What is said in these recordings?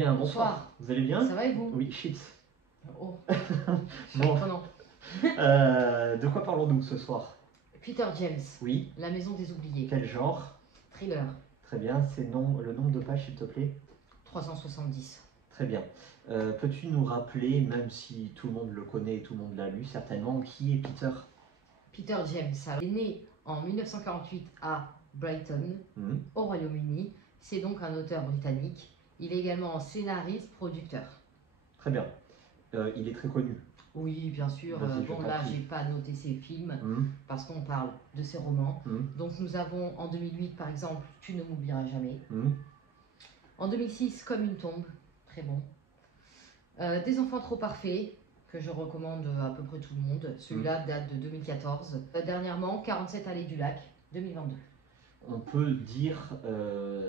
bien, bonsoir. Vous allez bien? Ça va et vous? Oui, shit. Oh, Bon, surprenant. de quoi parlons-nous ce soir? Peter James, Oui, La Maison des Oubliés, quel genre? thriller, Très bien, c'est le nombre de pages s'il te plaît? 370. Très bien. Peux-tu nous rappeler, même si tout le monde le connaît et tout le monde l'a lu certainement, qui est Peter? Peter James, alors, il est né en 1948 à Brighton, Mhm. au Royaume-Uni. C'est donc un auteur britannique. Il est également scénariste, producteur. Très bien. Il est très connu. Oui, bien sûr. Vas-y, je Bon, t'en là, prie. j'ai pas noté ses films Mhm. parce qu'on parle de ses romans. Mhm. Donc, nous avons en 2008, par exemple, Tu ne m'oublieras jamais. Mhm. En 2006, Comme une tombe, très bon. Des enfants trop parfaits, que je recommande à peu près tout le monde. Celui-là date de 2014. Dernièrement, 47 allées du lac, 2022. On peut dire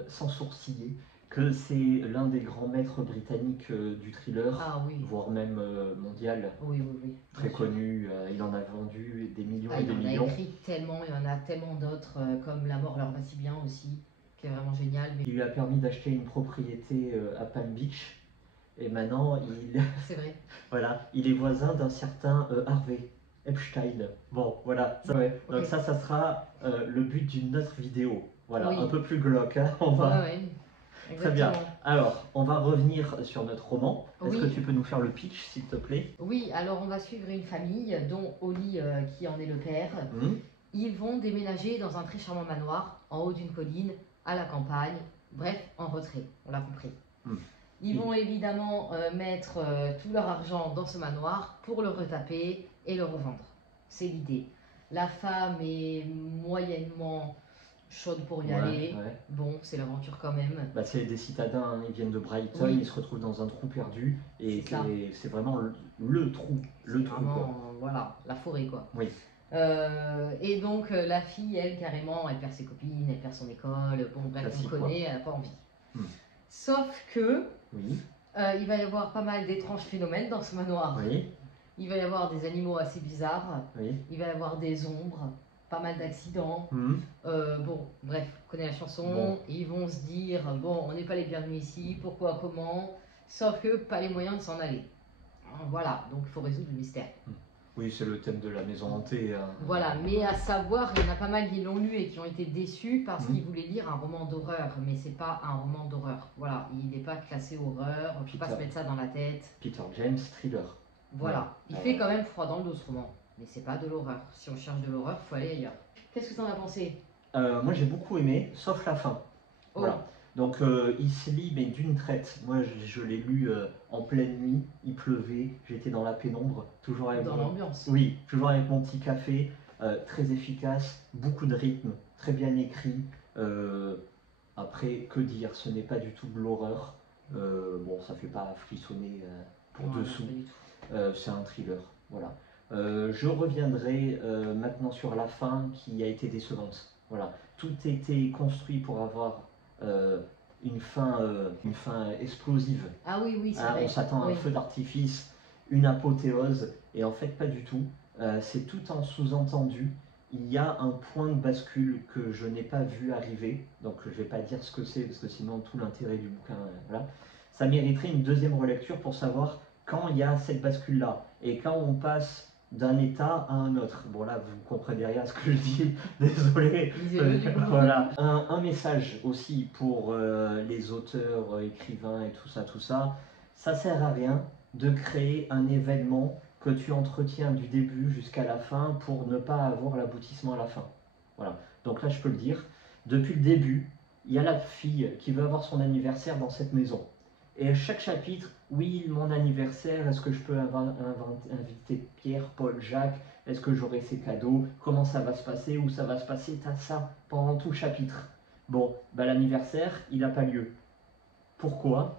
sans sourciller que c'est l'un des grands maîtres britanniques du thriller, Ah oui, voire même mondial, oui, oui, oui. très bien sûr. connu. Il en a vendu des millions Ah, et il des en a millions. écrit tellement, il y en a tellement d'autres, comme La mort leur va si bien aussi, qui est vraiment génial. Mais Il lui a permis d'acheter une propriété à Palm Beach. Et maintenant, c'est vrai. voilà, il est voisin d'un certain Harvey Epstein. Bon, voilà, ça, ouais. Ok. Donc ça sera le but d'une autre vidéo. Voilà, Oui. un peu plus glauque, hein, on Ouais, va... ouais, Très bien. exactement. Alors, on va revenir sur notre roman. Est-ce que Oui. tu peux nous faire le pitch, s'il te plaît? Oui, alors on va suivre une famille, dont Oli qui en est le père. Hmm. Ils vont déménager dans un très charmant manoir, en haut d'une colline, à la campagne, bref, en retrait, on l'a compris. Hmm. Ils vont évidemment mettre tout leur argent dans ce manoir pour le retaper et le revendre. C'est l'idée. La femme est moyennement chaude pour y Ouais, aller. ouais. Bon, c'est l'aventure quand même. Bah, c'est des citadins, hein, ils viennent de Brighton, Oui. ils se retrouvent dans un trou perdu et C'est ça. c'est vraiment le trou, C'est le trou quoi. vraiment, voilà, la forêt quoi. Oui. Et donc la fille, elle, carrément, elle perd ses copines, elle perd son école, bon bref, Classique, on connaît, elle n'a pas envie. Hmm. Sauf que Oui, il va y avoir pas mal d'étranges phénomènes dans ce manoir. oui, Il va y avoir des animaux assez bizarres, oui. il va y avoir des ombres, pas mal d'accidents. Hmm. Bon, bref, on connaît la chanson, Bon. ils vont se dire, bon, on n'est pas les bienvenus ici, pourquoi, comment, sauf que pas les moyens de s'en aller. Voilà, donc il faut résoudre le mystère. Oui, c'est le thème de la maison hantée, hein. Voilà, mais à savoir, il y en a pas mal qui l'ont lu et qui ont été déçus parce qu'ils voulaient lire un roman d'horreur, mais c'est pas un roman d'horreur. Voilà, il n'est pas classé horreur, on ne peut pas se mettre ça dans la tête. Peter James, thriller. Voilà, il fait quand même froid dans le dos ce roman, mais c'est pas de l'horreur. Si on cherche de l'horreur, faut aller ailleurs. Qu'est-ce que t'en as pensé? Moi j'ai beaucoup aimé, sauf la fin. Oh, Voilà. Donc il se lit mais d'une traite. Moi je l'ai lu en pleine nuit, il pleuvait, j'étais dans la pénombre, toujours avec dans l'ambiance. Oui, toujours avec mon petit café, très efficace, beaucoup de rythme, très bien écrit. Après, que dire, ce n'est pas du tout de l'horreur. Bon, ça fait pas frissonner pour Non, dessous. pas du tout. C'est un thriller, voilà. Je reviendrai maintenant sur la fin qui a été décevante. Voilà, tout était construit pour avoir une fin explosive. Ah oui, oui, c'est Hein, vrai. on s'attend à un Oui. feu d'artifice, une apothéose, et en fait pas du tout. C'est tout en sous-entendu. Il y a un point de bascule que je n'ai pas vu arriver, donc je ne vais pas dire ce que c'est, parce que sinon tout l'intérêt du bouquin, voilà. Ça mériterait une deuxième relecture pour savoir quand il y a cette bascule-là, et quand on passe d'un état à un autre. Bon là, vous comprenez rien à ce que je dis, désolé. Lisez-le, du coup. Voilà. Un message aussi pour les auteurs, écrivains et tout ça. Ça sert à rien de créer un événement que tu entretiens du début jusqu'à la fin pour ne pas avoir l'aboutissement à la fin. Voilà. Donc là, je peux le dire. Depuis le début, il y a la fille qui veut avoir son anniversaire dans cette maison. Et à chaque chapitre, oui, mon anniversaire, est-ce que je peux inviter Pierre, Paul, Jacques? Est-ce que j'aurai ces cadeaux? Comment ça va se passer? Où ça va se passer? T'as ça pendant tout le chapitre. Bon, bah, l'anniversaire, il n'a pas lieu. Pourquoi?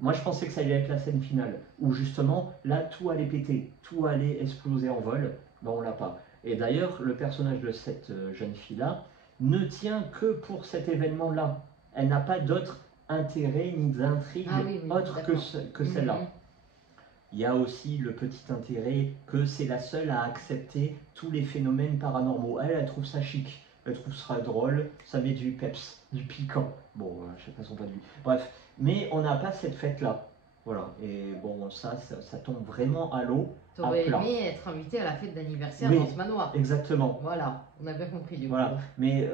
Moi, je pensais que ça allait être la scène finale, où justement, là, tout allait péter, tout allait exploser en vol. Ben, on l'a pas. Et d'ailleurs, le personnage de cette jeune fille-là ne tient que pour cet événement-là. Elle n'a pas d'autre intérêt ni d'intrigue autre que celle-là. Il y a aussi le petit intérêt que c'est la seule à accepter tous les phénomènes paranormaux. Elle trouve ça chic. elle trouve ça drôle, ça met du peps, du piquant. Bon, chacun son point de vue. Bref, mais on n'a pas cette fête-là. Voilà, et bon, ça tombe vraiment à l'eau, à T'aurais plat. aimé être invité à la fête d'anniversaire Oui, dans ce manoir. exactement. Voilà, on a bien compris du coup. Voilà, mais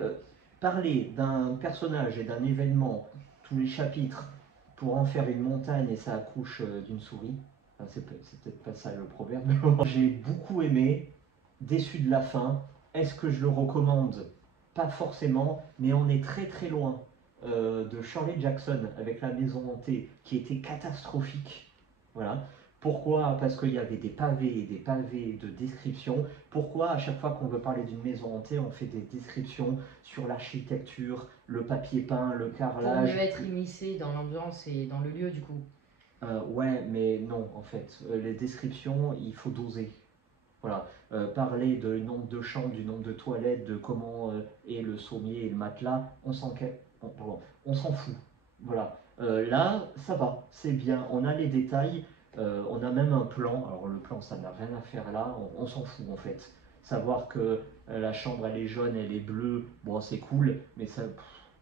parler d'un personnage et d'un événement, tous les chapitres, pour en faire une montagne et ça accouche d'une souris, enfin, c'est peut-être pas ça le proverbe, mais bon. J'ai beaucoup aimé, déçu de la fin. Est-ce que je le recommande? Pas forcément, mais on est très très loin de Shirley Jackson avec La Maison Hantée, qui était catastrophique. Voilà. Pourquoi? Parce qu'il y avait des pavés et des pavés de description. Pourquoi à chaque fois qu'on veut parler d'une maison hantée, on fait des descriptions sur l'architecture, le papier peint, le Pour carrelage? mieux être immiscé dans l'ambiance et dans le lieu du coup. Ouais, mais non, en fait. Les descriptions, il faut doser. Voilà. Parler du nombre de chambres, du nombre de toilettes, de comment est le sommier et le matelas, on s'en fout. Voilà. Là, ça va, c'est bien. On a les détails, on a même un plan. Alors le plan, ça n'a rien à faire là, on s'en fout en fait. Savoir que la chambre, elle est jaune, elle est bleue, bon, c'est cool, mais ça,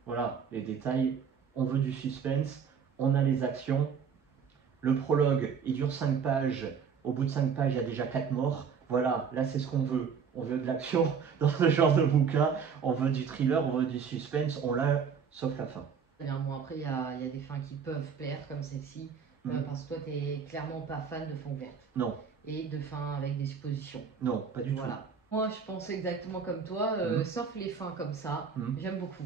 voilà, les détails, on veut du suspense, on a les actions. Le prologue, il dure 5 pages. Au bout de 5 pages, il y a déjà 4 morts. Voilà, là c'est ce qu'on veut. On veut de l'action dans ce genre de bouquin. On veut du thriller, on veut du suspense. On l'a, sauf la fin. Bon, après, il y a des fins qui peuvent plaire, comme celle-ci, parce que toi, tu n'es clairement pas fan de fin ouverte. Non. Et de fin avec des suppositions. Non, pas du voilà. Moi, je pense exactement comme toi, sauf les fins comme ça, j'aime beaucoup.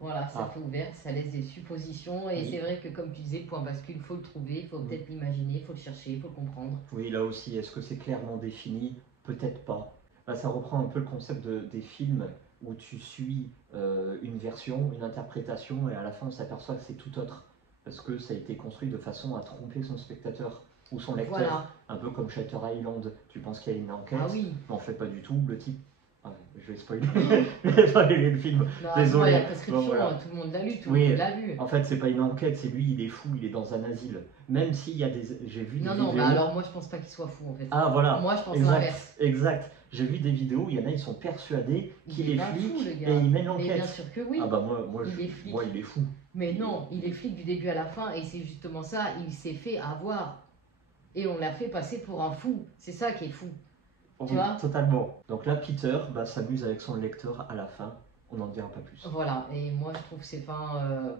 Voilà, ça fait ouvert, ça laisse des suppositions, et c'est vrai que comme tu disais, le point bascule, il faut le trouver, il faut peut-être l'imaginer, il faut le chercher, il faut le comprendre. Oui, là aussi, est-ce que c'est clairement défini? Peut-être pas. Là, ça reprend un peu le concept des films où tu suis une version, une interprétation, et à la fin on s'aperçoit que c'est tout autre. Parce que ça a été construit de façon à tromper son spectateur ou son lecteur. Voilà. Un peu comme Shutter Island. Tu penses qu'il y a une enquête, Ah oui. mais en fait pas du tout. Le type... Ah, je vais spoiler. Je vais spoiler le film. Non, Désolé. la prescription, Bon, voilà. tout le monde l'a lu, tout le monde l'a vu. En fait, c'est pas une enquête, c'est lui, il est fou, il est dans un asile. Même s'il y a des... J'ai vu des vidéos... Non, bah alors moi je pense pas qu'il soit fou en fait. Ah voilà. Moi je pense exact, l'inverse. Exact. J'ai vu des vidéos où il y en a, ils sont persuadés qu'il est flic fou, et il mène l'enquête. Mais bien sûr que oui. Ah bah moi il est fou. Mais non, il est flic du début à la fin et c'est justement ça, il s'est fait avoir. Et on l'a fait passer pour un fou. C'est ça qui est fou. Tu vois ? Totalement. Donc là, Peter s'amuse avec son lecteur à la fin. On n'en dira pas plus. Voilà, et moi je trouve ces fins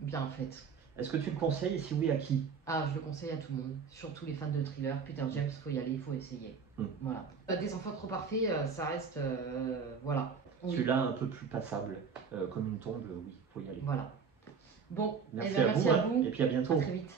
bien faites. Est-ce que tu le conseilles et si oui, à qui? Ah, je le conseille à tout le monde, surtout les fans de thriller. Peter James, faut y aller, il faut essayer. Voilà. Des enfants trop parfaits, ça reste. Voilà. Celui-là, un peu plus passable, comme une tombe, oui, faut y aller. Voilà. Bon, merci, merci à vous. Et puis à bientôt. À très vite.